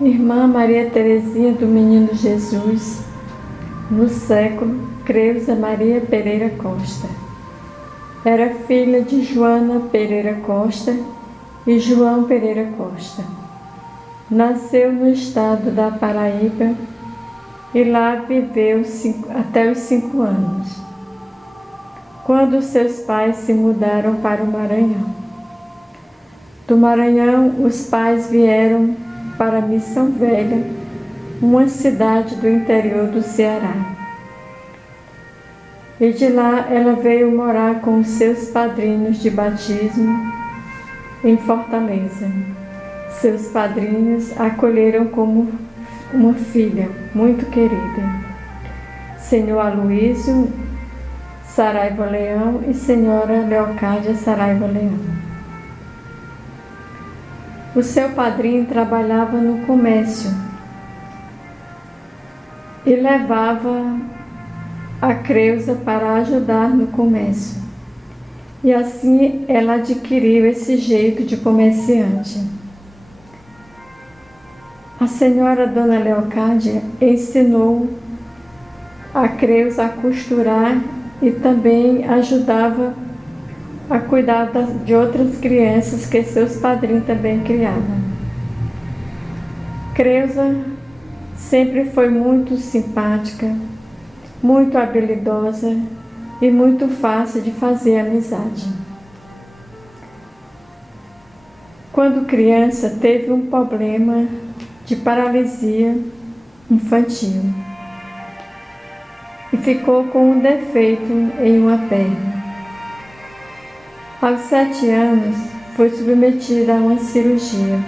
Irmã Maria Terezinha do Menino Jesus, no século, Creuza Maria Pereira Costa. Era filha de Joana Pereira Costa e João Pereira Costa. Nasceu no estado da Paraíba e lá viveu até os 5 anos, quando seus pais se mudaram para o Maranhão. Do Maranhão, os pais vieram para Missão Velha, uma cidade do interior do Ceará. E de lá ela veio morar com os seus padrinhos de batismo em Fortaleza. Seus padrinhos a acolheram como uma filha muito querida. Senhor Aloísio Saraiva Leão e Senhora Leocádia Saraiva Leão. O seu padrinho trabalhava no comércio e levava a Creuza para ajudar no comércio. E assim ela adquiriu esse jeito de comerciante. A senhora Dona Leocádia ensinou a Creuza a costurar e também ajudava a cuidar de outras crianças que seus padrinhos também criavam. Creuza sempre foi muito simpática, muito habilidosa e muito fácil de fazer amizade. Quando criança, teve um problema de paralisia infantil e ficou com um defeito em uma perna. Aos 7 anos, foi submetida a uma cirurgia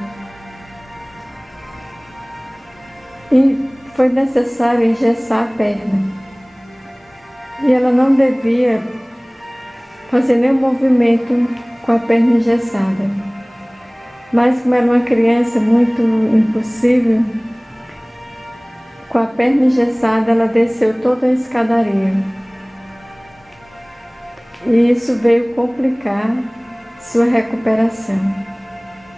e foi necessário engessar a perna. E ela não devia fazer nenhum movimento com a perna engessada. Mas como era uma criança muito impulsiva, com a perna engessada ela desceu toda a escadaria. E isso veio complicar sua recuperação.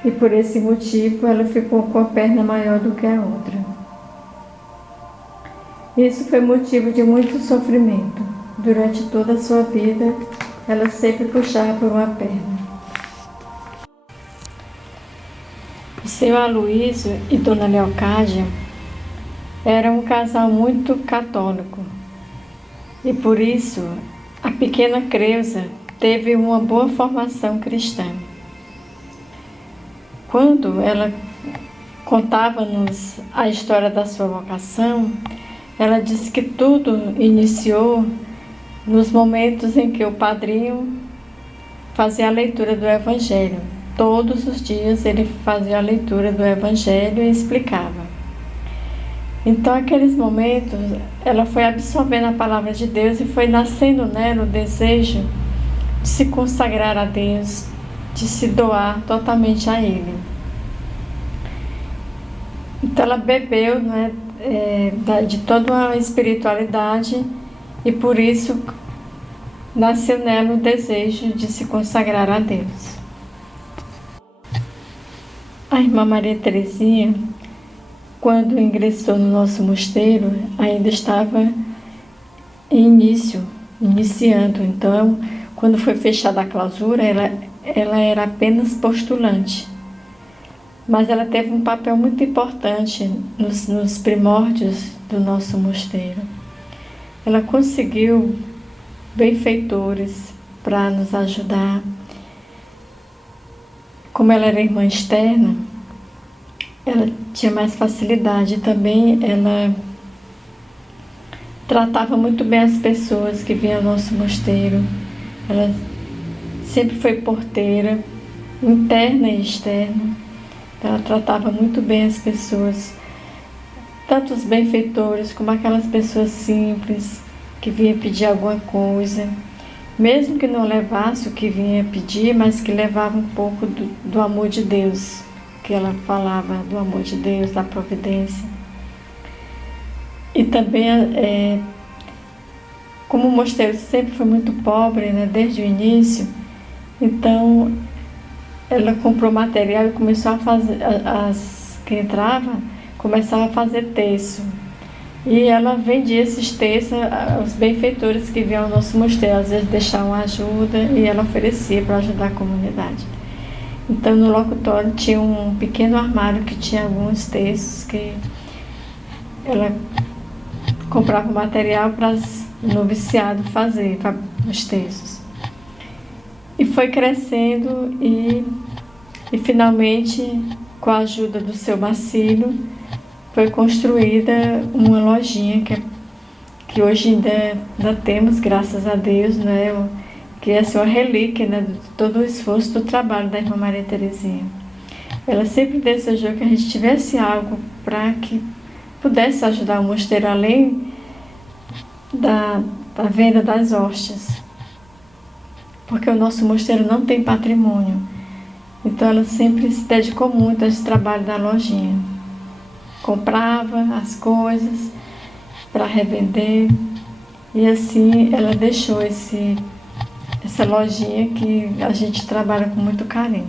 E por esse motivo ela ficou com a perna maior do que a outra. Isso foi motivo de muito sofrimento. Durante toda a sua vida, ela sempre puxava por uma perna. O senhor Aloísio e Dona Leocádia eram um casal muito católico. E por isso, a pequena Creuza teve uma boa formação cristã. Quando ela contava-nos a história da sua vocação, ela disse que tudo iniciou nos momentos em que o padrinho fazia a leitura do Evangelho. Todos os dias ele fazia a leitura do Evangelho e explicava. Então, aqueles momentos, ela foi absorvendo a palavra de Deus e foi nascendo nela o desejo de se consagrar a Deus, de se doar totalmente a Ele. Então, ela bebeu, né, de toda a espiritualidade e por isso nasceu nela o desejo de se consagrar a Deus. A irmã Maria Terezinha, quando ingressou no nosso mosteiro, ainda estava iniciando. Então, quando foi fechada a clausura, ela era apenas postulante. Mas ela teve um papel muito importante nos primórdios do nosso mosteiro. Ela conseguiu benfeitores para nos ajudar. Como ela era irmã externa, ela tinha mais facilidade também, ela tratava muito bem as pessoas que vinham ao nosso mosteiro. Ela sempre foi porteira, interna e externa. Ela tratava muito bem as pessoas, tanto os benfeitores como aquelas pessoas simples que vinham pedir alguma coisa, mesmo que não levasse o que vinha pedir, mas que levava um pouco do amor de Deus, que ela falava do amor de Deus, da providência. E também, como o mosteiro sempre foi muito pobre, né, desde o início, então ela comprou material e começou a fazer, as que entravam, começava a fazer terço. E ela vendia esses terços aos benfeitores que vinham ao nosso mosteiro, às vezes deixavam ajuda e ela oferecia para ajudar a comunidade. Então no locutório tinha um pequeno armário que tinha alguns terços que ela comprava material para os noviciados fazer, para os terços. E foi crescendo e finalmente, com a ajuda do seu Marcílio, foi construída uma lojinha que hoje ainda temos, graças a Deus, né? Que é uma relíquia, né, de todo o esforço do trabalho da irmã Maria Terezinha. Ela sempre desejou que a gente tivesse algo para que pudesse ajudar o mosteiro, além da venda das hóstias, porque o nosso mosteiro não tem patrimônio. Então ela sempre se dedicou muito a esse trabalho da lojinha. Comprava as coisas para revender e assim ela deixou essa lojinha que a gente trabalha com muito carinho.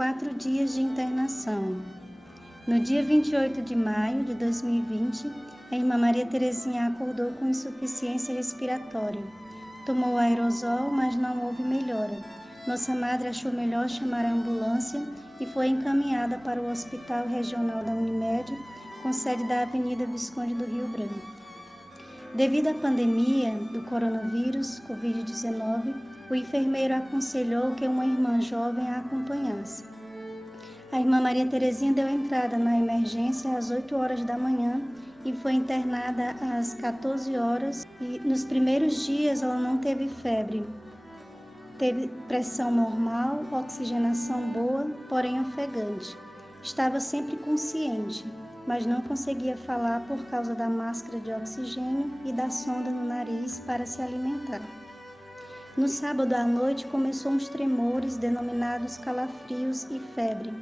4 dias de internação. No dia 28 de maio de 2020, a irmã Maria Terezinha acordou com insuficiência respiratória. Tomou aerosol, mas não houve melhora. Nossa madre achou melhor chamar a ambulância e foi encaminhada para o Hospital Regional da Unimed, com sede da Avenida Visconde do Rio Branco. Devido à pandemia do coronavírus, Covid-19, o enfermeiro aconselhou que uma irmã jovem a acompanhasse. A irmã Maria Terezinha deu entrada na emergência às 8 horas da manhã e foi internada às 14 horas. E nos primeiros dias ela não teve febre. Teve pressão normal, oxigenação boa, porém ofegante. Estava sempre consciente, mas não conseguia falar por causa da máscara de oxigênio e da sonda no nariz para se alimentar. No sábado à noite começou uns tremores denominados calafrios e febre.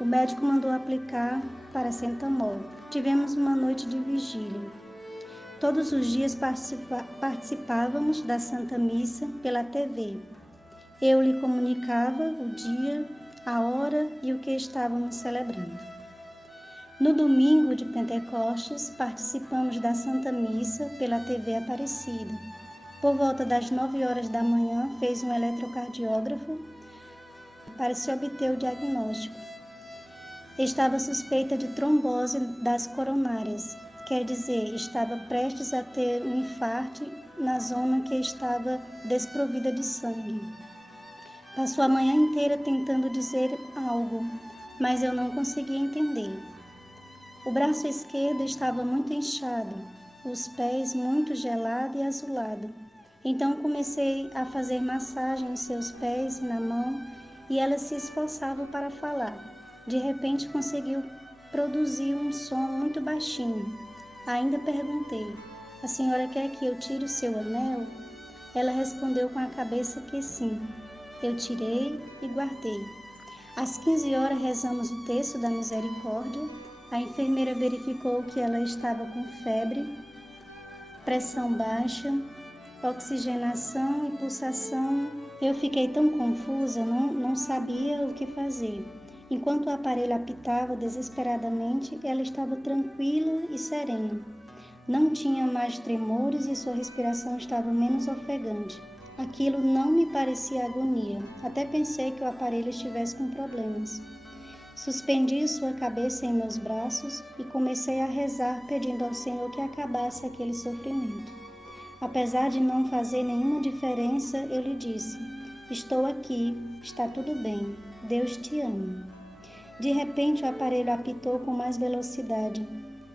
O médico mandou aplicar paracetamol. Tivemos uma noite de vigília. Todos os dias participávamos da Santa Missa pela TV. Eu lhe comunicava o dia, a hora e o que estávamos celebrando. No domingo de Pentecostes, participamos da Santa Missa pela TV Aparecida. Por volta das 9 horas da manhã, fez um eletrocardiógrafo para se obter o diagnóstico. Estava suspeita de trombose das coronárias, quer dizer, estava prestes a ter um infarto na zona que estava desprovida de sangue. Passou a manhã inteira tentando dizer algo, mas eu não conseguia entender. O braço esquerdo estava muito inchado, os pés muito gelado e azulado. Então comecei a fazer massagem em seus pés e na mão, e ela se esforçava para falar. De repente conseguiu produzir um som muito baixinho. Ainda perguntei: "A senhora quer que eu tire o seu anel?" Ela respondeu com a cabeça que sim. Eu tirei e guardei. Às 15 horas rezamos o terço da misericórdia. A enfermeira verificou que ela estava com febre, pressão baixa, oxigenação e pulsação. Eu fiquei tão confusa, não sabia o que fazer. Enquanto o aparelho apitava desesperadamente, ela estava tranquila e serena. Não tinha mais tremores e sua respiração estava menos ofegante. Aquilo não me parecia agonia. Até pensei que o aparelho estivesse com problemas. Suspendi sua cabeça em meus braços e comecei a rezar, pedindo ao Senhor que acabasse aquele sofrimento. Apesar de não fazer nenhuma diferença, eu lhe disse: "Estou aqui, está tudo bem, Deus te ama." De repente o aparelho apitou com mais velocidade.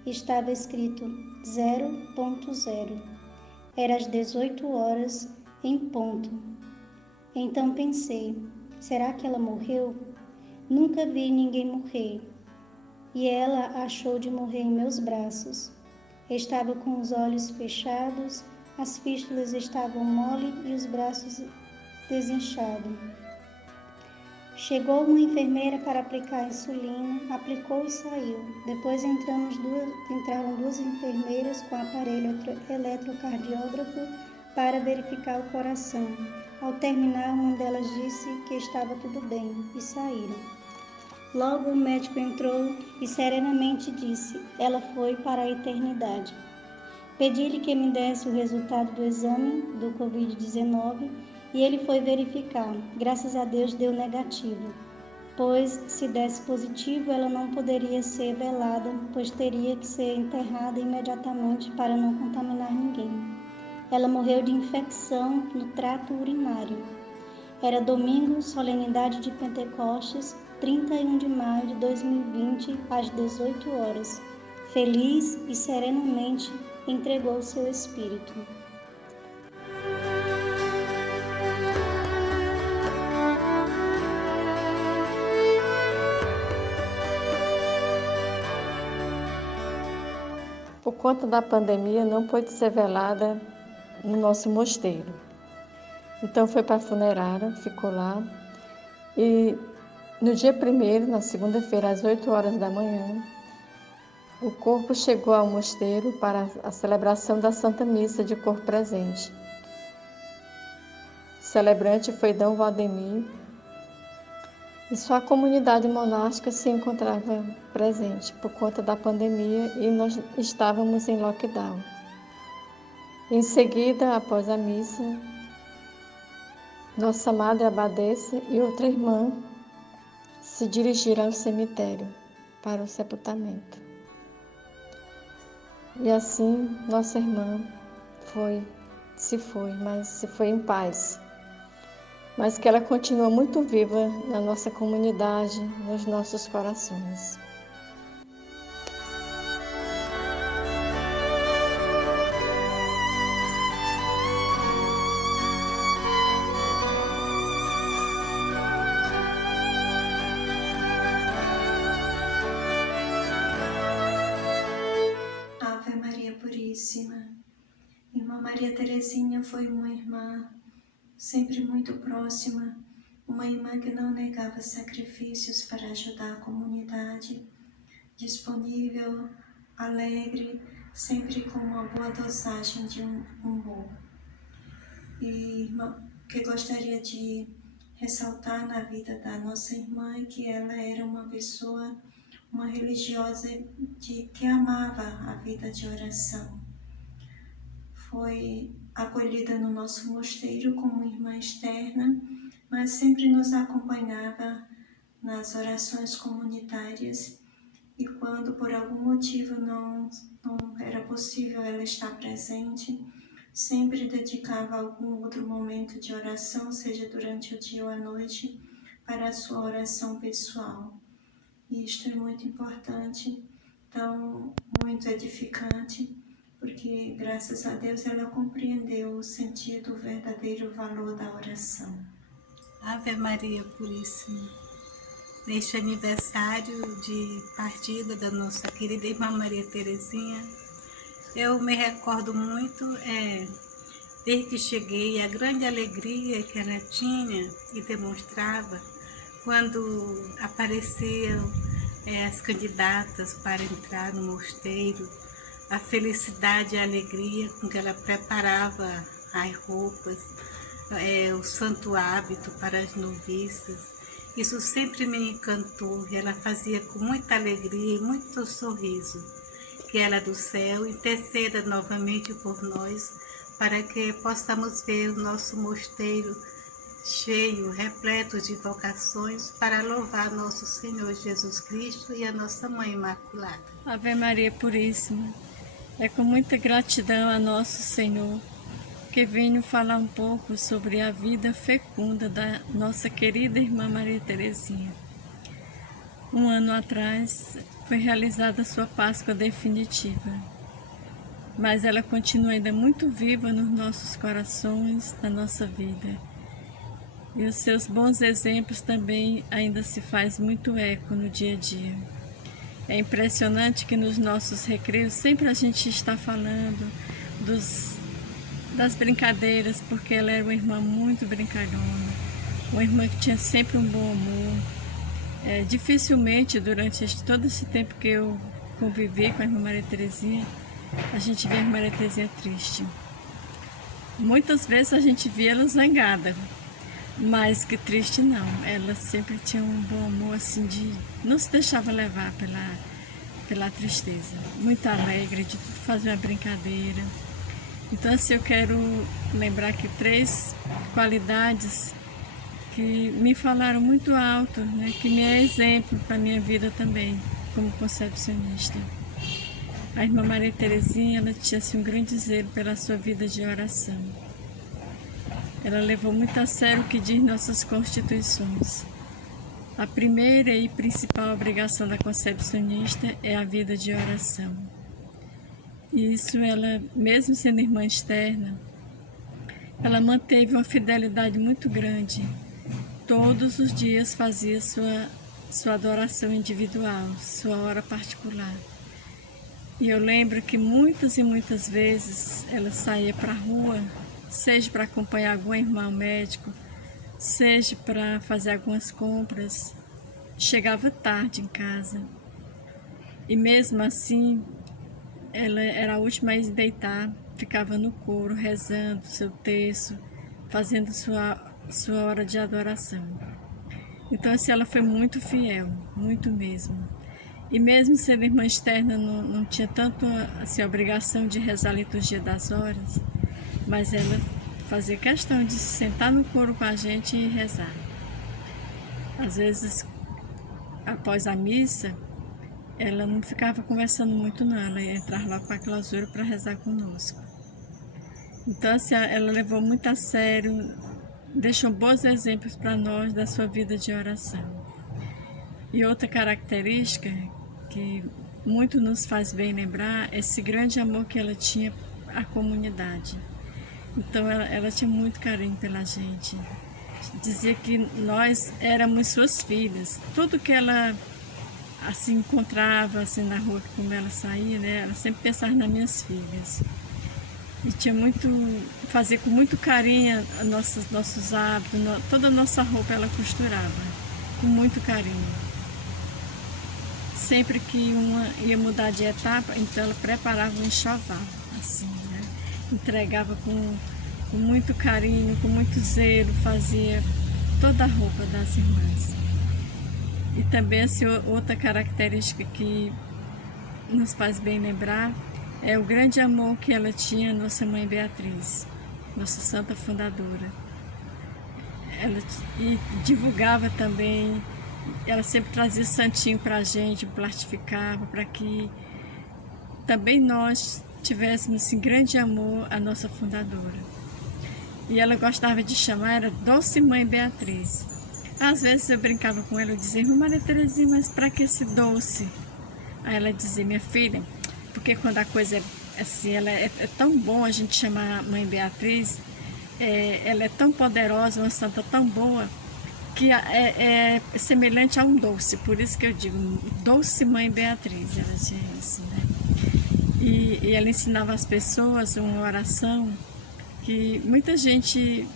Estava escrito 0.0. Era às 18 horas em ponto. Então pensei: será que ela morreu? Nunca vi ninguém morrer. E ela achou de morrer em meus braços. Estava com os olhos fechados, as fístulas estavam mole e os braços desinchados. Chegou uma enfermeira para aplicar a insulina, aplicou e saiu. Depois entraram duas enfermeiras com aparelho eletrocardiógrafo para verificar o coração. Ao terminar, uma delas disse que estava tudo bem e saíram. Logo o médico entrou e serenamente disse: "Ela foi para a eternidade." Pedi-lhe que me desse o resultado do exame do Covid-19 e ele foi verificar. Graças a Deus deu negativo, pois se desse positivo ela não poderia ser velada, pois teria que ser enterrada imediatamente para não contaminar ninguém. Ela morreu de infecção no trato urinário. Era domingo, solenidade de Pentecostes, 31 de maio de 2020, às 18 horas. Feliz e serenamente entregou seu espírito. Por conta da pandemia, não pôde ser velada no nosso mosteiro. Então foi para a funerária, ficou lá. E no dia 1º, na segunda-feira, às 8 horas da manhã, o corpo chegou ao mosteiro para a celebração da Santa Missa de corpo presente. O celebrante foi D. Valdemir E só a comunidade monástica se encontrava presente por conta da pandemia e nós estávamos em lockdown. Em seguida, após a missa, nossa madre abadesa e outra irmã se dirigiram ao cemitério para o sepultamento. E assim nossa irmã se foi em paz. Mas que ela continua muito viva na nossa comunidade, nos nossos corações. Ave Maria Puríssima. Irmã Maria Teresinha foi uma irmã sempre muito próxima, uma irmã que não negava sacrifícios para ajudar a comunidade, disponível, alegre, sempre com uma boa dosagem de humor. E que gostaria de ressaltar na vida da nossa irmã é que ela era uma pessoa, uma religiosa que amava a vida de oração. Foi acolhida no nosso mosteiro como irmã externa, mas sempre nos acompanhava nas orações comunitárias, e quando por algum motivo não era possível ela estar presente, sempre dedicava algum outro momento de oração, seja durante o dia ou a noite, para a sua oração pessoal. E isto é muito importante, então muito edificante, porque graças a Deus ela compreendeu o sentido, o verdadeiro valor da oração. Ave Maria Puríssima. Neste aniversário de partida da nossa querida irmã Maria Teresinha, eu me recordo muito, desde que cheguei, a grande alegria que ela tinha e demonstrava quando apareciam as candidatas para entrar no mosteiro, a felicidade e a alegria com que ela preparava as roupas, o santo hábito para as noviças. Isso sempre me encantou e ela fazia com muita alegria e muito sorriso. Que ela do céu interceda novamente por nós, para que possamos ver o nosso mosteiro cheio, repleto de vocações, para louvar nosso Senhor Jesus Cristo e a nossa Mãe Imaculada. Ave Maria Puríssima. É com muita gratidão a nosso Senhor que venho falar um pouco sobre a vida fecunda da nossa querida irmã Maria Teresinha. Um ano atrás foi realizada a sua Páscoa definitiva, mas ela continua ainda muito viva nos nossos corações, na nossa vida. E os seus bons exemplos também ainda se faz muito eco no dia a dia. É impressionante que nos nossos recreios sempre a gente está falando das brincadeiras, porque ela era uma irmã muito brincalhona, uma irmã que tinha sempre um bom humor. Dificilmente, durante todo esse tempo que eu convivi com a irmã Maria Teresinha, a gente via a irmã Maria Teresinha triste. Muitas vezes a gente via ela zangada, mas que triste não. Ela sempre tinha um bom humor, assim, não se deixava levar pela tristeza. Muito alegre, de tudo fazer uma brincadeira. Então, assim, eu quero lembrar aqui 3 qualidades que me falaram muito alto, né? Que me é exemplo para a minha vida também, como concepcionista. A irmã Maria Teresinha, ela tinha assim, um grande zelo pela sua vida de oração. Ela levou muito a sério o que diz nossas constituições. A primeira e principal obrigação da concepcionista é a vida de oração. E isso ela, mesmo sendo irmã externa, ela manteve uma fidelidade muito grande. Todos os dias fazia sua adoração individual, sua hora particular. E eu lembro que muitas e muitas vezes ela saía para a rua, seja para acompanhar algum irmão médico, seja para fazer algumas compras, chegava tarde em casa. E mesmo assim, ela era a última a ir deitar, ficava no coro, rezando seu terço, fazendo sua hora de adoração. Então, assim, ela foi muito fiel, muito mesmo. E mesmo sendo irmã externa, não tinha tanto assim, a obrigação de rezar a liturgia das horas, mas ela fazia questão de sentar no coro com a gente e rezar. Às vezes, após a missa, ela não ficava conversando muito não, ela ia entrar lá para a clausura para rezar conosco. Então, assim, ela levou muito a sério, deixou bons exemplos para nós da sua vida de oração. E outra característica que muito nos faz bem lembrar esse grande amor que ela tinha à comunidade. Então ela tinha muito carinho pela gente. Dizia que nós éramos suas filhas. Tudo que ela assim encontrava assim na rua, como ela saía, né? Ela sempre pensava nas minhas filhas. E tinha fazia com muito carinho nossos hábitos, toda a nossa roupa ela costurava, com muito carinho. Sempre que uma ia mudar de etapa, então ela preparava um enxoval, assim, né? Entregava com muito carinho, com muito zelo, fazia toda a roupa das irmãs. E também, assim, outra característica que nos faz bem lembrar é o grande amor que ela tinha à nossa mãe Beatriz, nossa santa fundadora. Ela divulgava também. Ela sempre trazia santinho para a gente, plastificava, para que também nós tivéssemos assim, grande amor à nossa fundadora. E ela gostava de chamar, era Doce Mãe Beatriz. Às vezes eu brincava com ela, eu dizia, irmã Maria Terezinha, mas para que esse doce? Aí ela dizia, minha filha, porque quando a coisa é assim, ela é tão bom a gente chamar a Mãe Beatriz, ela é tão poderosa, uma santa tão boa, que é semelhante a um doce, por isso que eu digo, Doce Mãe Beatriz, ela tinha isso, né? E ela ensinava as pessoas uma oração que muita gente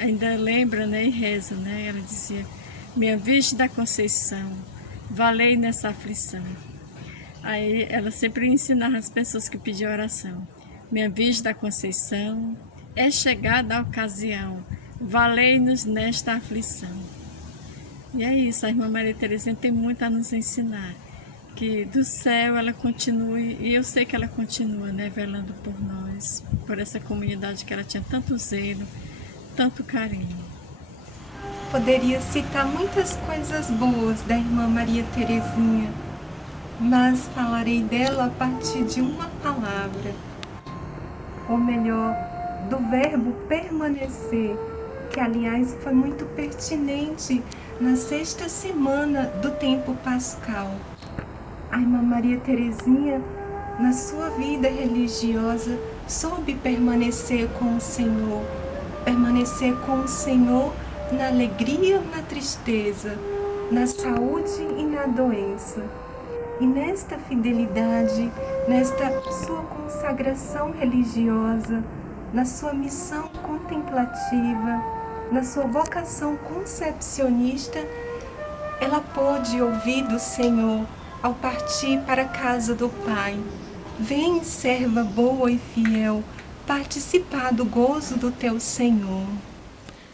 ainda lembra, né, e reza, né? Ela dizia, minha Virgem da Conceição, valei nessa aflição. Aí ela sempre ensinava as pessoas que pediam oração, minha Virgem da Conceição, é chegada a ocasião, valei-nos nesta aflição. E é isso, a irmã Maria Terezinha tem muito a nos ensinar, que do céu ela continue, e eu sei que ela continua, né, velando por nós, por essa comunidade que ela tinha tanto zelo, tanto carinho. Poderia citar muitas coisas boas da irmã Maria Terezinha, mas falarei dela a partir de uma palavra, ou melhor, do verbo permanecer, que aliás foi muito pertinente na sexta semana do tempo pascal. A irmã Maria Terezinha, na sua vida religiosa, soube permanecer com o Senhor na alegria, na tristeza, na saúde e na doença. E nesta fidelidade, nesta sua consagração religiosa, na sua missão contemplativa, na sua vocação concepcionista, ela pôde ouvir do Senhor ao partir para a casa do Pai. Vem, serva boa e fiel, participar do gozo do teu Senhor.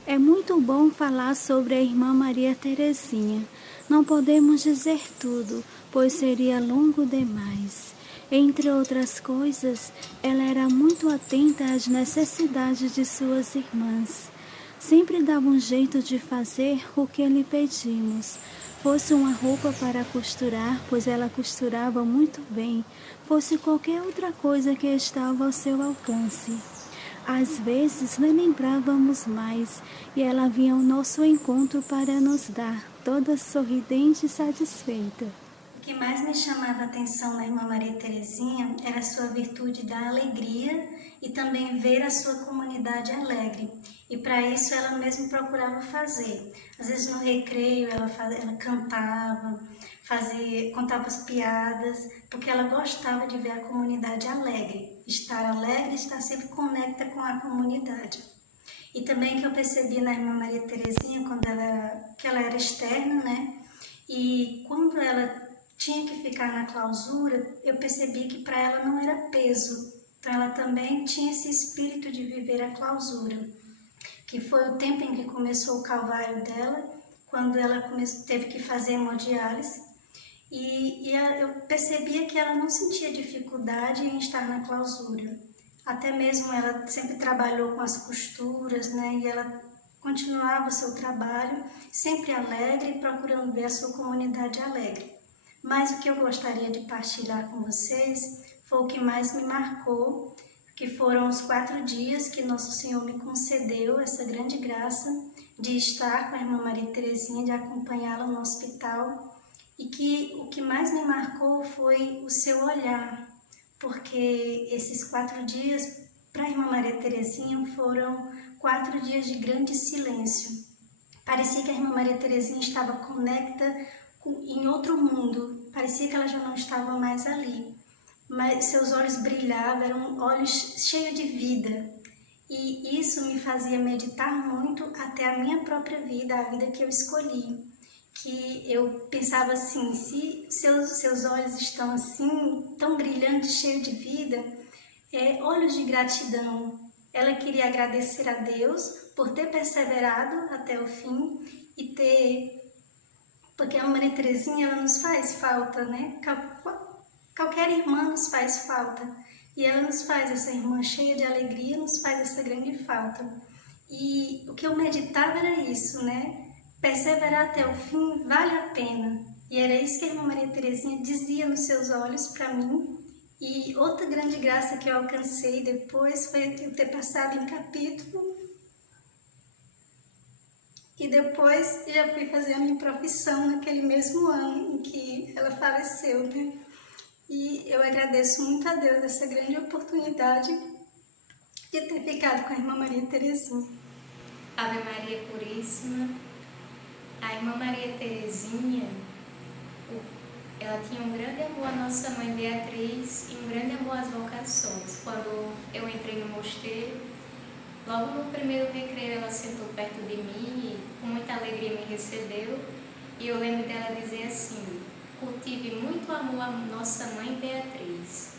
É muito bom falar sobre a irmã Maria Terezinha. Não podemos dizer tudo, pois seria longo demais. Entre outras coisas, ela era muito atenta às necessidades de suas irmãs. Sempre dava um jeito de fazer o que lhe pedimos. Fosse uma roupa para costurar, pois ela costurava muito bem, fosse qualquer outra coisa que estava ao seu alcance. Às vezes nem lembrávamos mais, e ela vinha ao nosso encontro para nos dar, toda sorridente e satisfeita. O que mais me chamava a atenção na irmã Maria Terezinha era a sua virtude da alegria e também ver a sua comunidade alegre. E para isso ela mesma procurava fazer. Às vezes no recreio ela cantava, contava as piadas, porque ela gostava de ver a comunidade alegre. Estar alegre, estar sempre conecta com a comunidade. E também que eu percebi na irmã Maria Terezinha, que ela era externa, né? E quando ela tinha que ficar na clausura, eu percebi que para ela não era peso. Então ela também tinha esse espírito de viver a clausura, que foi o tempo em que começou o calvário dela, quando ela teve que fazer hemodiálise, eu percebia que ela não sentia dificuldade em estar na clausura. Até mesmo ela sempre trabalhou com as costuras, né? E ela continuava o seu trabalho, sempre alegre, procurando ver a sua comunidade alegre. Mas o que eu gostaria de partilhar com vocês foi o que mais me marcou, que foram os 4 dias que Nosso Senhor me concedeu essa grande graça de estar com a irmã Maria Terezinha, de acompanhá-la no hospital, e que o que mais me marcou foi o seu olhar, porque esses 4 dias para a irmã Maria Terezinha foram 4 dias de grande silêncio. Parecia que a irmã Maria Terezinha estava conecta em outro mundo, parecia que ela já não estava mais ali, mas seus olhos brilhavam, eram olhos cheios de vida, e isso me fazia meditar muito até a minha própria vida, a vida que eu escolhi, que eu pensava assim, se seus olhos estão assim, tão brilhantes, cheios de vida, olhos de gratidão. Ela queria agradecer a Deus por ter perseverado até o fim porque a Maria Terezinha, ela nos faz falta, né? Qualquer irmã nos faz falta. E ela nos faz, essa irmã cheia de alegria, nos faz essa grande falta. E o que eu meditava era isso, né? Perseverar até o fim vale a pena. E era isso que a irmã Maria Terezinha dizia nos seus olhos para mim. E outra grande graça que eu alcancei depois foi eu ter passado em capítulo. E depois já fui fazer a minha profissão naquele mesmo ano em que ela faleceu, né? E eu agradeço muito a Deus essa grande oportunidade de ter ficado com a irmã Maria Terezinha. Ave Maria Puríssima. A irmã Maria Terezinha, ela tinha um grande amor à nossa mãe Beatriz e um grande amor às vocações. Quando eu entrei no mosteiro, logo no primeiro recreio ela sentou perto de mim e com muita alegria me recebeu. E eu lembro dela dizer assim: cultive muito amor à nossa mãe Beatriz.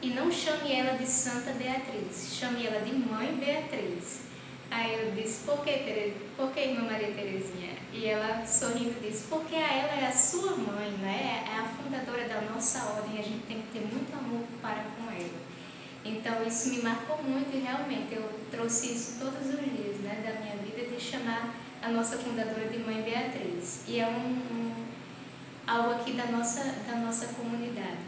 E não chame ela de Santa Beatriz, chame ela de Mãe Beatriz. Aí eu disse: por que irmã Maria Terezinha? E ela sorrindo disse: porque ela é a sua mãe, né? É a fundadora da nossa ordem, a gente tem que ter muito amor para com ela. Então isso me marcou muito e realmente eu trouxe isso todos os dias, né, da minha vida, de chamar a nossa fundadora de Mãe Beatriz. E é algo aqui da nossa comunidade.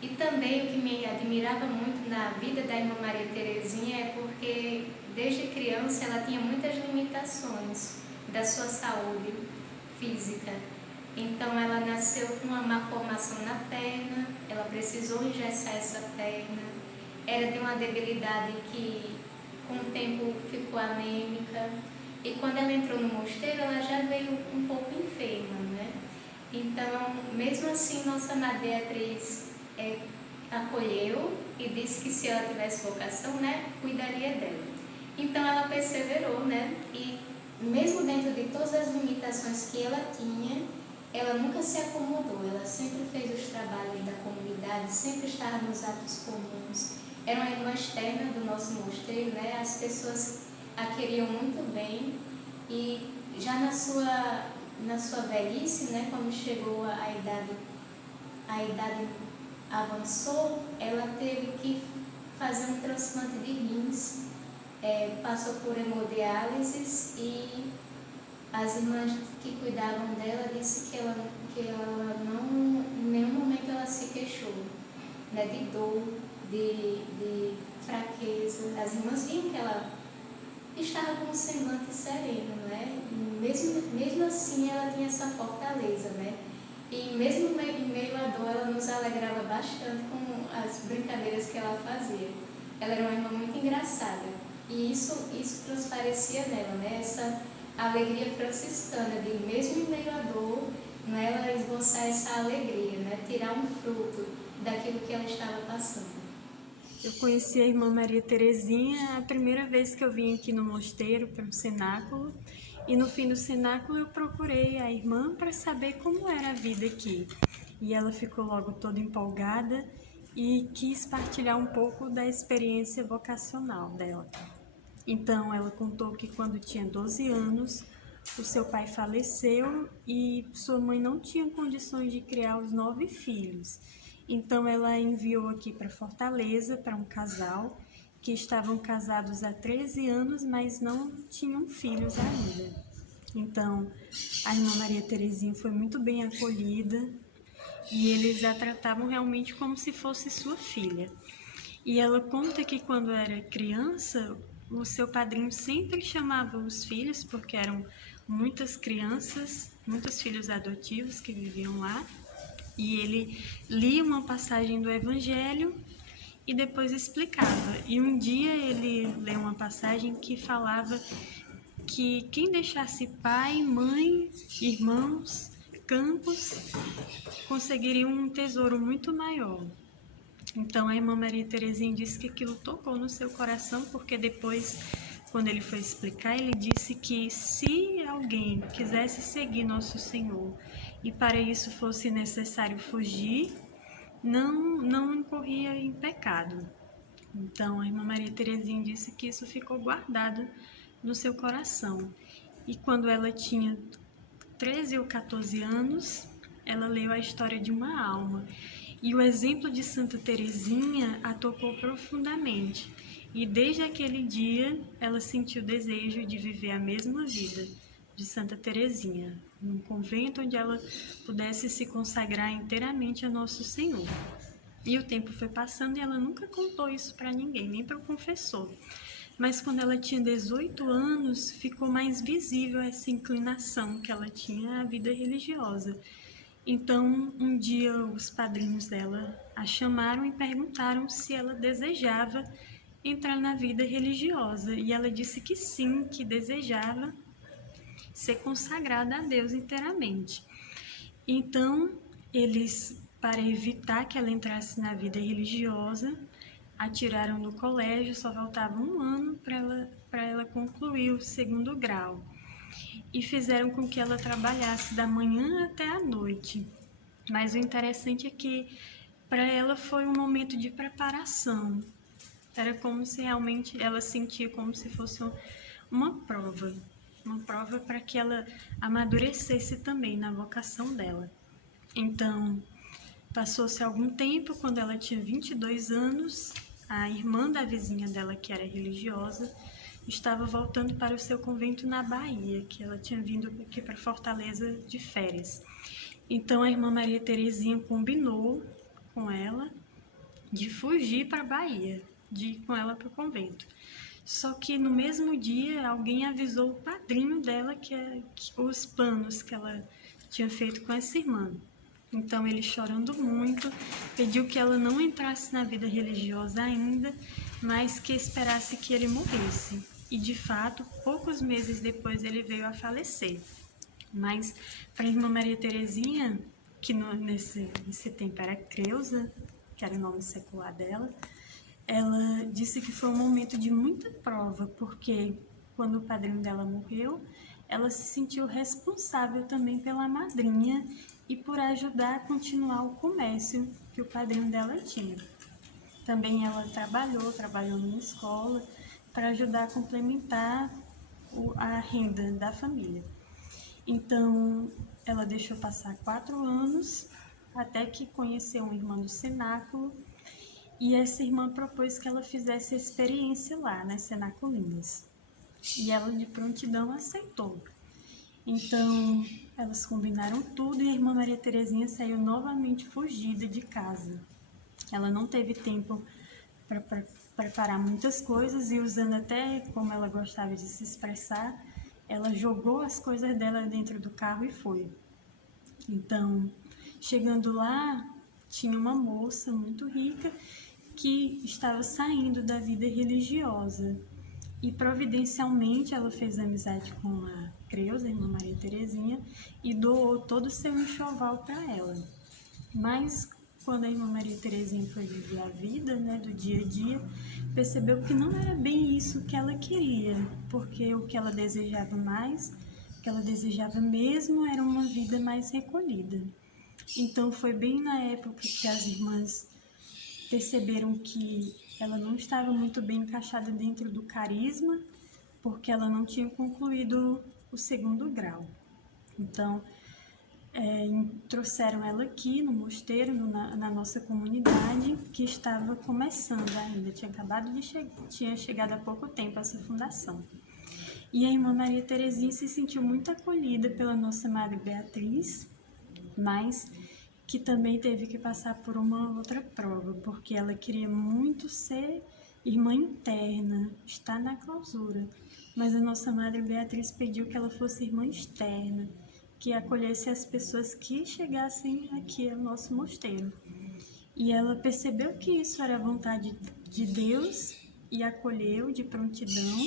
E também o que me admirava muito na vida da irmã Maria Terezinha é porque desde criança ela tinha muitas limitações da sua saúde física. Então ela nasceu com uma má formação na perna, ela precisou engessar essa perna, era de uma debilidade que com o tempo ficou anêmica, e quando ela entrou no mosteiro ela já veio um pouco enferma, né? Então, mesmo assim, nossa Madre Beatriz acolheu e disse que se ela tivesse vocação, né, cuidaria dela. Então ela perseverou, né? E mesmo dentro de todas as limitações que ela tinha, ela nunca se acomodou, ela sempre fez os trabalhos da comunidade, sempre estava nos atos comuns. Era uma irmã externa do nosso mosteiro, né? As pessoas a queriam muito bem, e já na sua velhice, né, quando chegou a idade avançou, ela teve que fazer um transplante de rins, passou por hemodiálise, e as irmãs que cuidavam dela disse que ela não, em nenhum momento ela se queixou, né, de dor, de fraqueza. As irmãs viam que ela estava com um semblante sereno, né? E mesmo assim ela tinha essa fortaleza, né? E mesmo em meio à dor ela nos alegrava bastante com as brincadeiras que ela fazia. Ela era uma irmã muito engraçada, e isso transparecia nela, né? Essa alegria franciscana de mesmo em meio à dor, né, ela esboçar essa alegria, né? Tirar um fruto daquilo que ela estava passando. Eu conheci a irmã Maria Terezinha a primeira vez que eu vim aqui no mosteiro, pelo cenáculo, e no fim do cenáculo eu procurei a irmã para saber como era a vida aqui. E ela ficou logo toda empolgada e quis partilhar um pouco da experiência vocacional dela. Então ela contou que quando tinha 12 anos, o seu pai faleceu e sua mãe não tinha condições de criar os 9 filhos. Então ela enviou aqui para Fortaleza para um casal que estavam casados há 13 anos, mas não tinham filhos ainda. Então a irmã Maria Terezinha foi muito bem acolhida e eles a tratavam realmente como se fosse sua filha. E ela conta que quando era criança, o seu padrinho sempre chamava os filhos, porque eram muitas crianças, muitos filhos adotivos que viviam lá, e ele lia uma passagem do Evangelho e depois explicava. E um dia ele leu uma passagem que falava que quem deixasse pai, mãe, irmãos, campos, conseguiria um tesouro muito maior. Então a irmã Maria Terezinha disse que aquilo tocou no seu coração, porque depois, quando ele foi explicar, ele disse que se alguém quisesse seguir Nosso Senhor e para isso fosse necessário fugir, não incorria em pecado. Então a irmã Maria Terezinha disse que isso ficou guardado no seu coração. E quando ela tinha 13 ou 14 anos, ela leu a história de uma alma. E o exemplo de Santa Terezinha a tocou profundamente. E desde aquele dia, ela sentiu o desejo de viver a mesma vida de Santa Terezinha, num convento onde ela pudesse se consagrar inteiramente a Nosso Senhor. E o tempo foi passando e ela nunca contou isso para ninguém, nem para o confessor. Mas quando ela tinha 18 anos, ficou mais visível essa inclinação que ela tinha à vida religiosa. Então, um dia os padrinhos dela a chamaram e perguntaram se ela desejava entrar na vida religiosa. E ela disse que sim, que desejava ser consagrada a Deus inteiramente. Então, eles, para evitar que ela entrasse na vida religiosa, a tiraram do colégio, só faltava um ano para ela concluir o 2º grau. E fizeram com que ela trabalhasse da manhã até a noite. Mas o interessante é que para ela foi um momento de preparação. Era como se realmente ela sentia como se fosse uma prova para que ela amadurecesse também na vocação dela. Então, passou-se algum tempo, quando ela tinha 22 anos, a irmã da vizinha dela, que era religiosa, estava voltando para o seu convento na Bahia, que ela tinha vindo aqui para Fortaleza de férias. Então a irmã Maria Terezinha combinou com ela de fugir para a Bahia, de ir com ela para o convento. Só que no mesmo dia alguém avisou o padrinho dela que os planos que ela tinha feito com essa irmã. Então ele, chorando muito, pediu que ela não entrasse na vida religiosa ainda, mas que esperasse que ele morresse. E de fato, poucos meses depois ele veio a falecer. Mas para a irmã Maria Terezinha, que nesse tempo era Creusa, que era o nome secular dela, ela disse que foi um momento de muita prova, porque quando o padrinho dela morreu, ela se sentiu responsável também pela madrinha e por ajudar a continuar o comércio que o padrinho dela tinha. Também ela trabalhou numa escola para ajudar a complementar a renda da família. Então, ela deixou passar 4 anos, até que conheceu uma irmã do cenáculo, e essa irmã propôs que ela fizesse a experiência lá, nas cenaculinhas. E ela, de prontidão, aceitou. Então, elas combinaram tudo e a irmã Maria Terezinha saiu novamente fugida de casa. Ela não teve tempo para preparar muitas coisas e, usando até como ela gostava de se expressar, ela jogou as coisas dela dentro do carro e foi. Então, chegando lá, tinha uma moça muito rica que estava saindo da vida religiosa. E providencialmente ela fez amizade com a Creusa, a irmã Maria Terezinha, e doou todo o seu enxoval para ela. Mas quando a irmã Maria Terezinha foi viver a vida, do dia a dia, percebeu que não era bem isso que ela queria, porque o que ela desejava mais, o que ela desejava mesmo, era uma vida mais recolhida. Então foi bem na época que as irmãs perceberam que ela não estava muito bem encaixada dentro do carisma, porque ela não tinha concluído o o 2º grau. Então, trouxeram ela aqui no mosteiro, na nossa comunidade, que estava começando ainda, tinha chegado há pouco tempo essa fundação. E a irmã Maria Terezinha se sentiu muito acolhida pela nossa Madre Beatriz, mas que também teve que passar por uma outra prova, porque ela queria muito ser irmã interna, estar na clausura, mas a nossa Madre Beatriz pediu que ela fosse irmã externa, que acolhesse as pessoas que chegassem aqui ao nosso mosteiro. E ela percebeu que isso era a vontade de Deus e acolheu de prontidão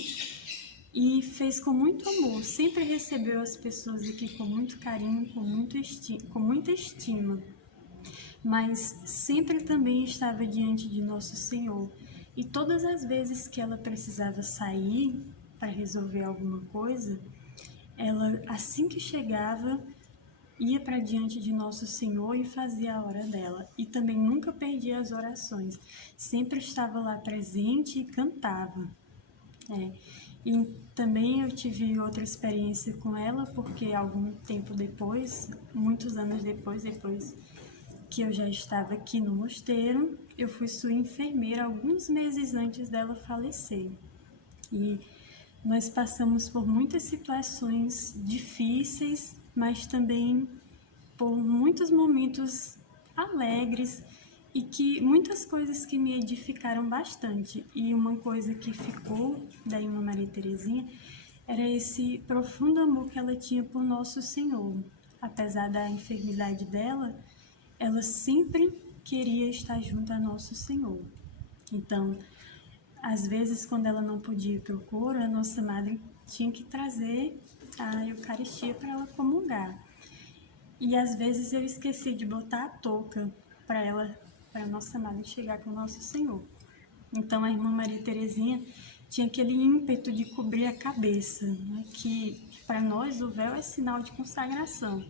e fez com muito amor. Sempre recebeu as pessoas aqui com muito carinho, com muita estima. Mas sempre também estava diante de Nosso Senhor. E todas as vezes que ela precisava sair para resolver alguma coisa, ela, assim que chegava, ia para diante de Nosso Senhor e fazia a hora dela. E também nunca perdia as orações. Sempre estava lá presente e cantava. E também eu tive outra experiência com ela, porque algum tempo depois, muitos anos depois que eu já estava aqui no mosteiro, eu fui sua enfermeira alguns meses antes dela falecer. E nós passamos por muitas situações difíceis, mas também por muitos momentos alegres e que muitas coisas que me edificaram bastante. E uma coisa que ficou da irmã Maria Terezinha era esse profundo amor que ela tinha por Nosso Senhor. Apesar da enfermidade dela, ela sempre queria estar junto a Nosso Senhor. Então, às vezes, quando ela não podia ir para o coro, a nossa Madre tinha que trazer a Eucaristia para ela comungar. E às vezes eu esqueci de botar a touca para a nossa Madre chegar com o Nosso Senhor. Então a irmã Maria Terezinha tinha aquele ímpeto de cobrir a cabeça, né? Que para nós o véu é sinal de consagração.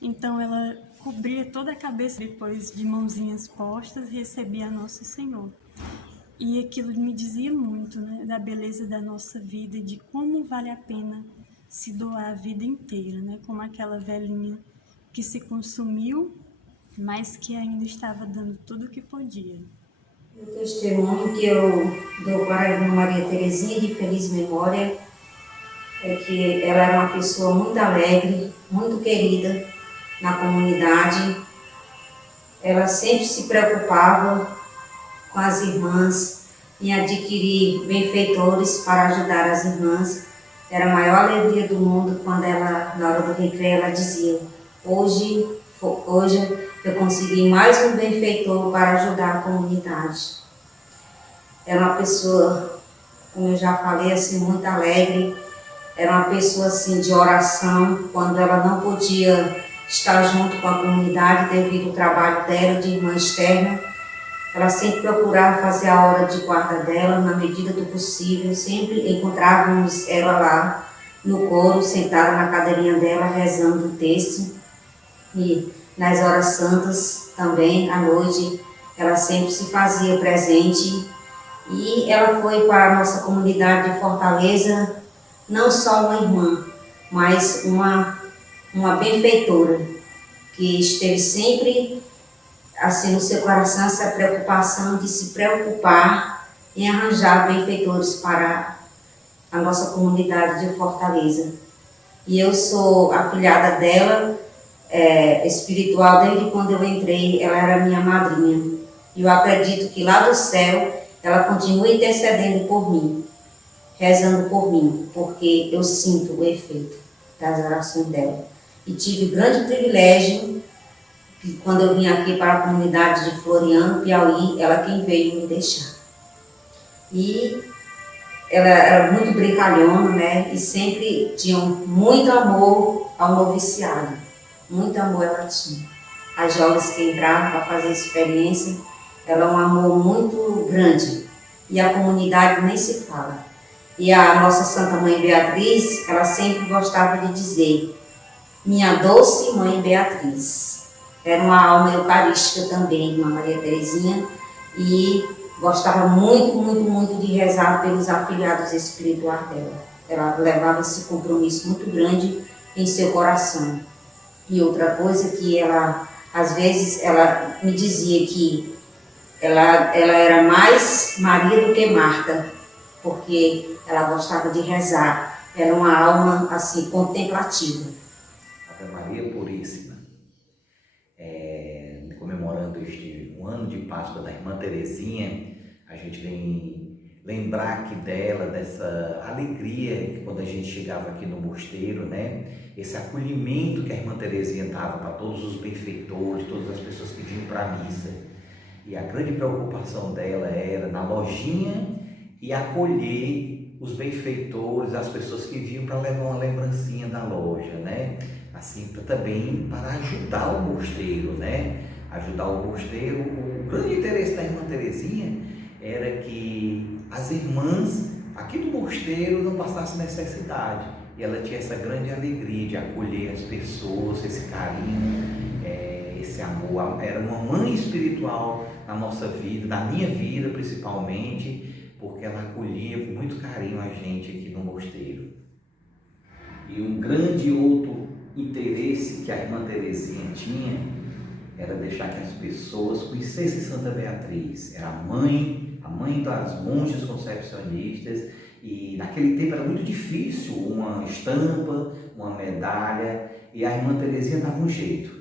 Então ela cobria toda a cabeça, depois de mãozinhas postas, recebia Nosso Senhor. E aquilo me dizia muito, né, da beleza da nossa vida, de como vale a pena se doar a vida inteira, né, como aquela velhinha que se consumiu, mas que ainda estava dando tudo o que podia. O testemunho que eu dou para a irmã Maria Terezinha, de feliz memória, é que ela era uma pessoa muito alegre, muito querida na comunidade. Ela sempre se preocupava com as irmãs, em adquirir benfeitores para ajudar as irmãs. Era a maior alegria do mundo quando ela, na hora do recreio, ela dizia: hoje eu consegui mais um benfeitor para ajudar a comunidade. Era uma pessoa, como eu já falei, assim, muito alegre. Era uma pessoa assim, de oração, quando ela não podia estar junto com a comunidade devido ao trabalho dela de irmã externa. Ela sempre procurava fazer a hora de guarda dela, na medida do possível. Sempre encontrávamos ela lá no coro, sentada na cadeirinha dela, rezando o texto. E nas horas santas também, à noite, ela sempre se fazia presente. E ela foi para a nossa comunidade de Fortaleza, não só uma irmã, mas uma benfeitora, que esteve sempre assim no seu coração essa preocupação de se preocupar em arranjar benfeitores para a nossa comunidade de Fortaleza. E eu sou afilhada dela, espiritual, desde quando eu entrei, ela era minha madrinha. E eu acredito que lá do céu ela continua intercedendo por mim, rezando por mim, porque eu sinto o efeito das orações dela. E tive grande privilégio, que quando eu vim aqui para a comunidade de Floriano, Piauí, ela quem veio me deixar. E ela era muito brincalhona, né? E sempre tinha muito amor ao noviciado. Muito amor ela tinha. As jovens que entravam para fazer experiência, ela é um amor muito grande. E a comunidade nem se fala. E a nossa Santa Mãe Beatriz, ela sempre gostava de dizer: minha doce Mãe Beatriz. Era uma alma eucarística também, irmã Maria Terezinha, e gostava muito, muito, muito de rezar pelos afilhados espirituais dela. ela levava esse compromisso muito grande em seu coração. E outra coisa que ela, às vezes, ela me dizia que ela era mais Maria do que Marta, porque ela gostava de rezar, era uma alma assim contemplativa. Ave Maria Puríssima, comemorando um ano de Páscoa da Irmã Terezinha, a gente vem lembrar aqui dela, dessa alegria que quando a gente chegava aqui no mosteiro, né? Esse acolhimento que a Irmã Terezinha dava para todos os benfeitores, todas as pessoas que vinham para a missa. E a grande preocupação dela era na lojinha e acolher os benfeitores, as pessoas que vinham para levar uma lembrancinha da loja, né? Assim, também para ajudar o mosteiro, né? Ajudar o mosteiro. O grande interesse da Irmã Terezinha era que as irmãs aqui do mosteiro não passassem necessidade. E ela tinha essa grande alegria de acolher as pessoas, esse carinho, esse amor. Era uma mãe espiritual na nossa vida, na minha vida principalmente, porque ela acolhia com muito carinho a gente aqui no mosteiro. E um grande outro interesse que a Irmã Terezinha tinha era deixar que as pessoas conhecessem Santa Beatriz. Era a mãe das monjas concepcionistas, e naquele tempo era muito difícil uma estampa, uma medalha, e a Irmã Terezinha dava um jeito,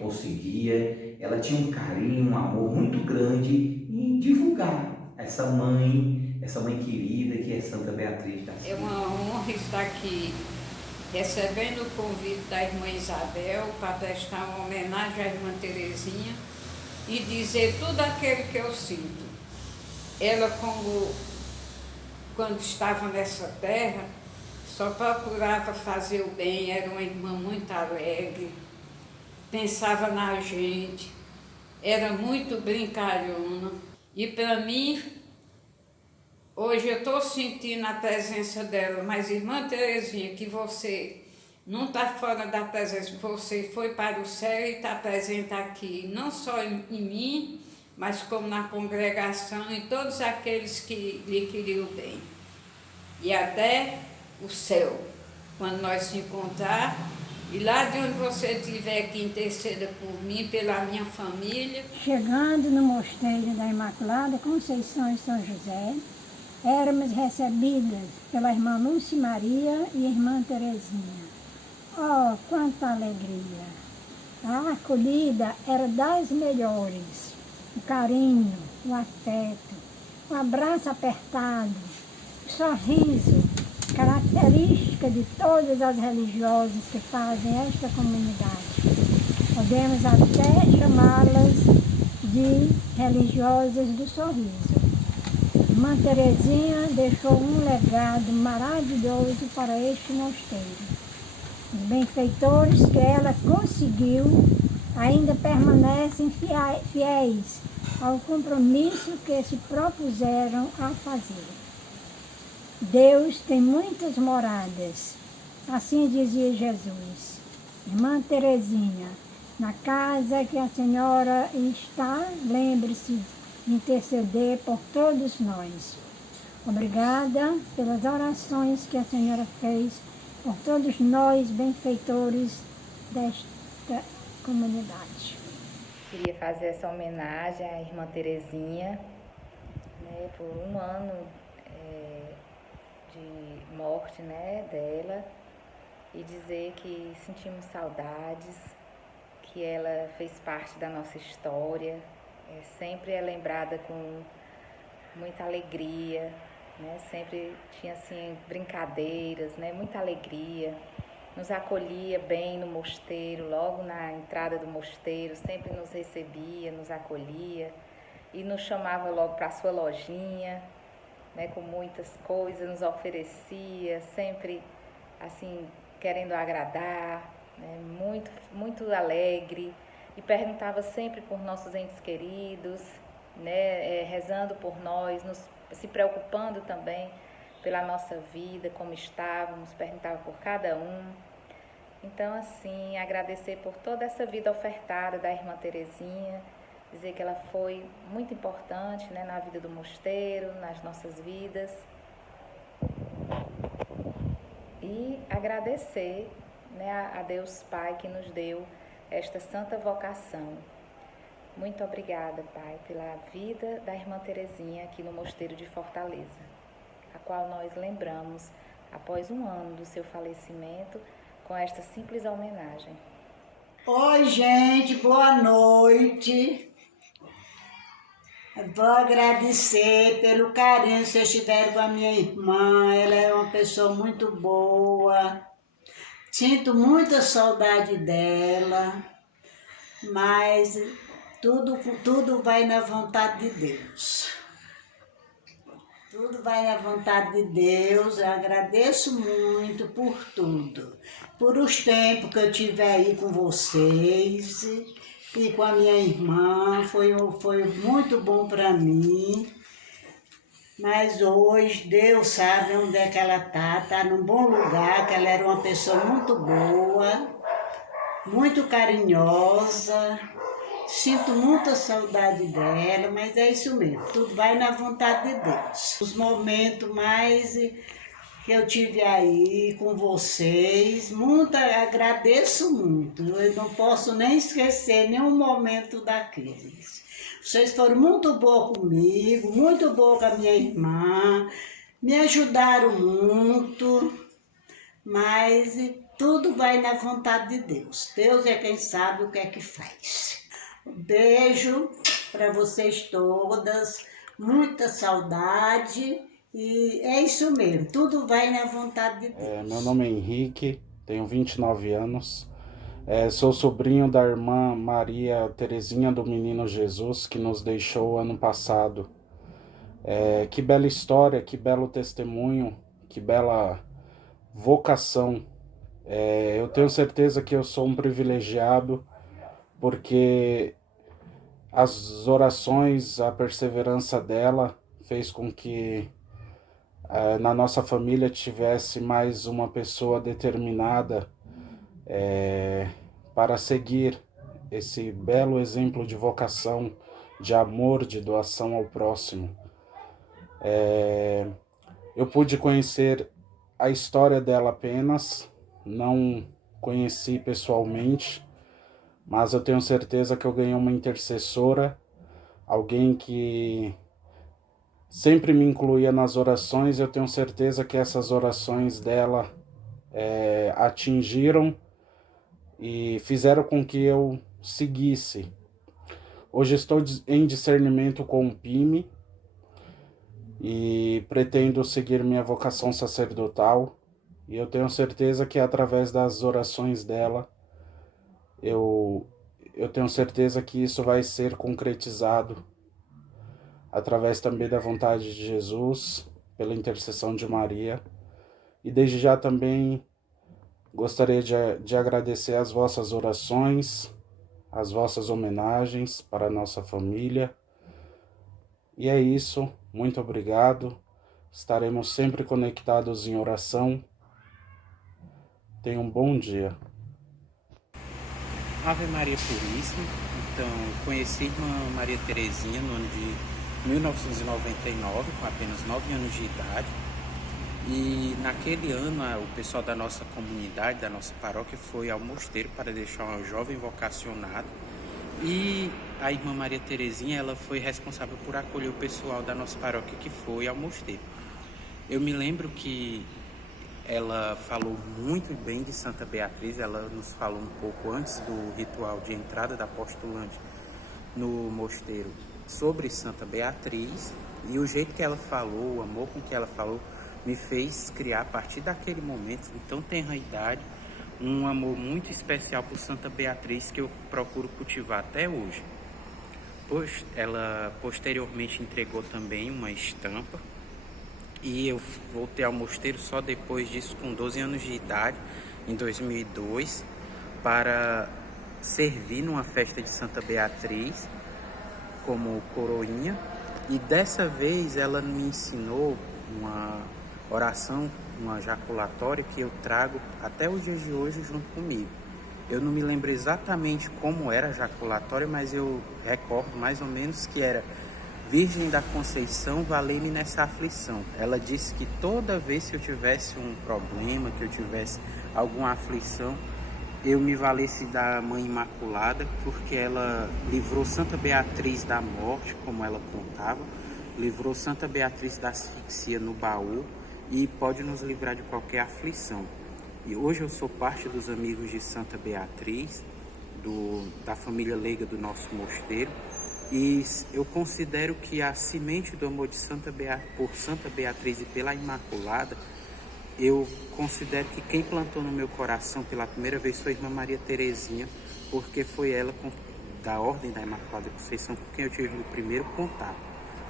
conseguia. Ela tinha um carinho, um amor muito grande em divulgar essa mãe querida que é Santa Beatriz da Silva. É uma honra estar aqui recebendo o convite da Irmã Isabel para prestar uma homenagem à Irmã Terezinha e dizer tudo aquilo que eu sinto. Ela, quando estava nessa terra, só procurava fazer o bem, era uma irmã muito alegre, pensava na gente, era muito brincalhona. E para mim, hoje eu estou sentindo a presença dela, mas Irmã Terezinha, que você não está fora da presença, você foi para o céu e está presente aqui, não só em mim, mas como na congregação e todos aqueles que lhe queriam bem. E até o céu, quando nós se encontrar, e lá de onde você estiver, que interceda por mim, pela minha família. Chegando no mosteiro da Imaculada Conceição e São José, éramos recebidas pela irmã Lúcia Maria e a irmã Terezinha. Oh, quanta alegria! A acolhida era das melhores. O carinho, o afeto, o abraço apertado, o sorriso, característica de todas as religiosas que fazem esta comunidade. Podemos até chamá-las de religiosas do sorriso. Irmã Terezinha deixou um legado maravilhoso para este mosteiro. Os benfeitores que ela conseguiu ainda permanecem fiéis ao compromisso que se propuseram a fazer. Deus tem muitas moradas, assim dizia Jesus. Irmã Terezinha, na casa que a senhora está, lembre-se de interceder por todos nós. Obrigada pelas orações que a senhora fez por todos nós, benfeitores desta comunidade. Queria fazer essa homenagem à Irmã Terezinha, né, por um ano de morte, né, dela, e dizer que sentimos saudades, que ela fez parte da nossa história, sempre é lembrada com muita alegria, né, sempre tinha assim brincadeiras, né, muita alegria, nos acolhia bem no mosteiro, logo na entrada do mosteiro, sempre nos recebia, nos acolhia e nos chamava logo para a sua lojinha, né, com muitas coisas, nos oferecia, sempre assim, querendo agradar, né, muito alegre, e perguntava sempre por nossos entes queridos, né, rezando por nós, se preocupando também pela nossa vida, como estávamos, perguntava por cada um. Então, assim, agradecer por toda essa vida ofertada da Irmã Terezinha, dizer que ela foi muito importante, né, na vida do mosteiro, nas nossas vidas. e agradecer, né, a Deus Pai que nos deu esta santa vocação. Muito obrigada, Pai, pela vida da irmã Terezinha aqui no Mosteiro de Fortaleza, a qual nós lembramos após 1 ano do seu falecimento com esta simples homenagem. Oi, gente, boa noite. Vou agradecer pelo carinho que vocês tiveram com a minha irmã. Ela é uma pessoa muito boa. Sinto muita saudade dela, mas tudo vai na vontade de Deus. Tudo vai na vontade de Deus. Eu agradeço muito por tudo. Por os tempos que eu tive aí com vocês e com a minha irmã. Foi muito bom para mim. Mas hoje Deus sabe onde é que ela está num bom lugar, que ela era uma pessoa muito boa, muito carinhosa. Sinto muita saudade dela, mas é isso mesmo, tudo vai na vontade de Deus. Os momentos mais que eu tive aí com vocês, agradeço muito. Eu não posso nem esquecer nenhum momento daqueles. Vocês foram muito boas comigo, muito boas com a minha irmã, me ajudaram muito, mas tudo vai na vontade de Deus. Deus é quem sabe o que é que faz. Beijo para vocês todas, muita saudade e é isso mesmo, tudo vai na vontade de Deus. Meu nome é Henrique, tenho 29 anos, sou sobrinho da irmã Maria Terezinha do Menino Jesus, que nos deixou ano passado. Que bela história, que belo testemunho, que bela vocação. Eu tenho certeza que eu sou um privilegiado, porque as orações, a perseverança dela fez com que na nossa família tivesse mais uma pessoa determinada para seguir esse belo exemplo de vocação, de amor, de doação ao próximo. Eu pude conhecer a história dela apenas, não conheci pessoalmente, mas eu tenho certeza que eu ganhei uma intercessora, alguém que sempre me incluía nas orações. Eu tenho certeza que essas orações dela atingiram e fizeram com que eu seguisse. Hoje estou em discernimento com o PIME e pretendo seguir minha vocação sacerdotal, e eu tenho certeza que através das orações dela eu tenho certeza que isso vai ser concretizado através também da vontade de Jesus, pela intercessão de Maria. E desde já também gostaria de agradecer as vossas orações, as vossas homenagens para a nossa família. E é isso, muito obrigado. Estaremos sempre conectados em oração. Tenha um bom dia. Ave Maria Puríssima. Então, conheci a irmã Maria Terezinha no ano de 1999, com apenas 9 anos de idade. E naquele ano, o pessoal da nossa comunidade, da nossa paróquia, foi ao mosteiro para deixar uma jovem vocacionada. E a irmã Maria Terezinha, ela foi responsável por acolher o pessoal da nossa paróquia que foi ao mosteiro. Eu me lembro que ela falou muito bem de Santa Beatriz. Ela nos falou um pouco antes do ritual de entrada da postulante no mosteiro sobre Santa Beatriz, e o jeito que ela falou, o amor com que ela falou, me fez criar a partir daquele momento, então tenra idade, um amor muito especial por Santa Beatriz, que eu procuro cultivar até hoje. Ela posteriormente entregou também uma estampa, e eu voltei ao mosteiro só depois disso, com 12 anos de idade, em 2002, para servir numa festa de Santa Beatriz como coroinha. E dessa vez ela me ensinou uma oração, uma jaculatória, que eu trago até os dias de hoje junto comigo. Eu não me lembro exatamente como era a jaculatória, mas eu recordo mais ou menos que era: Virgem da Conceição, valei-me nessa aflição. Ela disse que toda vez que eu tivesse um problema, que eu tivesse alguma aflição, eu me valesse da Mãe Imaculada, porque ela livrou Santa Beatriz da morte, como ela contava, livrou Santa Beatriz da asfixia no baú e pode nos livrar de qualquer aflição. E hoje eu sou parte dos amigos de Santa Beatriz, da família leiga do nosso mosteiro, e eu considero que a semente do amor de por Santa Beatriz e pela Imaculada, eu considero que quem plantou no meu coração pela primeira vez foi a Irmã Maria Terezinha, porque foi ela, da Ordem da Imaculada Conceição, com quem eu tive o primeiro contato.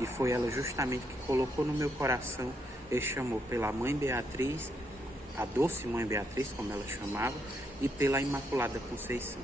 E foi ela justamente que colocou no meu coração esse amor pela Mãe Beatriz, a doce Mãe Beatriz, como ela chamava, e pela Imaculada Conceição.